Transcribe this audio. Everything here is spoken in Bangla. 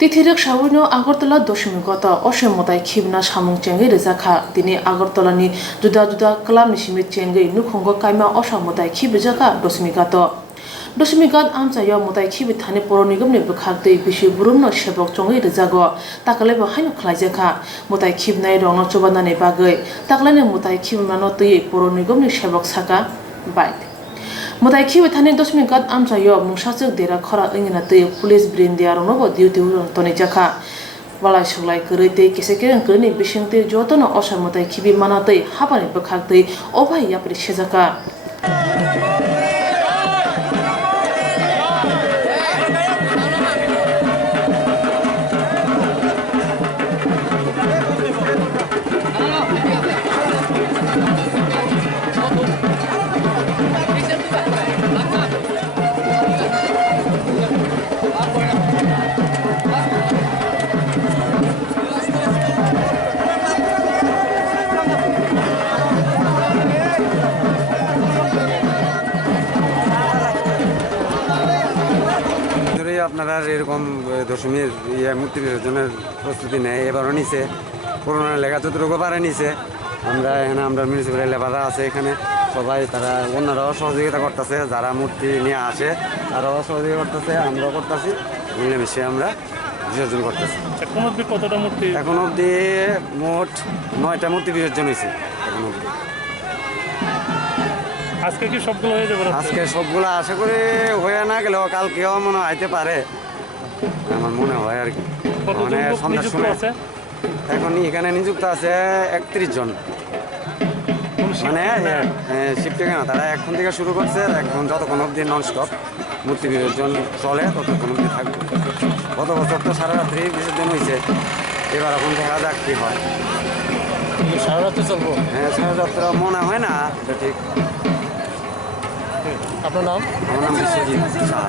तिथिरक सावैनो आगरतला दशमिगत असमताय खिबना सामुं चेंगै रोजाखा दिनै आगरतलानि जुदा जुदा क्लाबनि सिमि चेंगै नुखंगो कायमा असमताय खिबजाखा दशमिगात आमचायाव मताय खिबि थानि पौर निगमनि बखागदै बिसि बुरुमनो सेबक चंगै रोजागो ताकलायबो हायनो खलायजाखा मताय खिबनाय रंनो चबानानै बागै ताकलायनो मताय खिबमानो तयै पौर निगमनि सेबक साका बाइक मताय खिबि थानि दशमिगात आमचायाव मुंसाचक देरा खरा इंगिना तै पुलिस ब्रिन्दिया रंनोबो डिउटि तनै जाखा वालाय सुलाय करै तै केसे केरें करनि बिसिं तै जतनो असमताय खिबि माना तै हाबानि बखागदै अभाय यापरि सेजाका আপনারা এরকম দশমীর মূর্তি বিসর্জনের প্রস্তুতি নেয় এবারও নিছে করোনার লেখা যতটুকু পারে নিছে আমরা এখানে আমরা মিউনিসিপ্যাল লেবাররা আছে এখানে সবাই তারা অন্যরাও সহযোগিতা করতেছে যারা মূর্তি নিয়ে আসে তারাও সহযোগিতা করতেছে আমরাও করতেছি মিলেমিশে আমরা বিসর্জন করতেছি। কতটা মূর্তি এখন অবধি মোট 9টা মূর্তি বিসর্জন হয়েছে এখন অবধি। আজকে কি সবগুলো হয়ে যাবে? আজকে সবগুলো আশা করি হয়ে না গেলেও কালকেও মনে হইতে পারে আমার মনে হয় আর কি। মানে সন্ধ্যার সময় এখন এখানে নিযুক্ত আছে 31 জন, মানে শিফটে কেন তারা এখন থেকে শুরু করছে এখন যতক্ষণ অবধি ননস্টপ মূর্তি বিসর্জন চলে ততক্ষণ অবধি থাকবে। গত বছর তো সারা রাত্রি বিসর্জন হয়েছে, এবার এখন দেখা যাক কি হয়। সারা রাত্রে চলবো? হ্যাঁ, সারা রাত্রে মনে হয় না এটা ঠিক। আপনার নাম? আমার নাম বিশ্বজিৎ সাহা।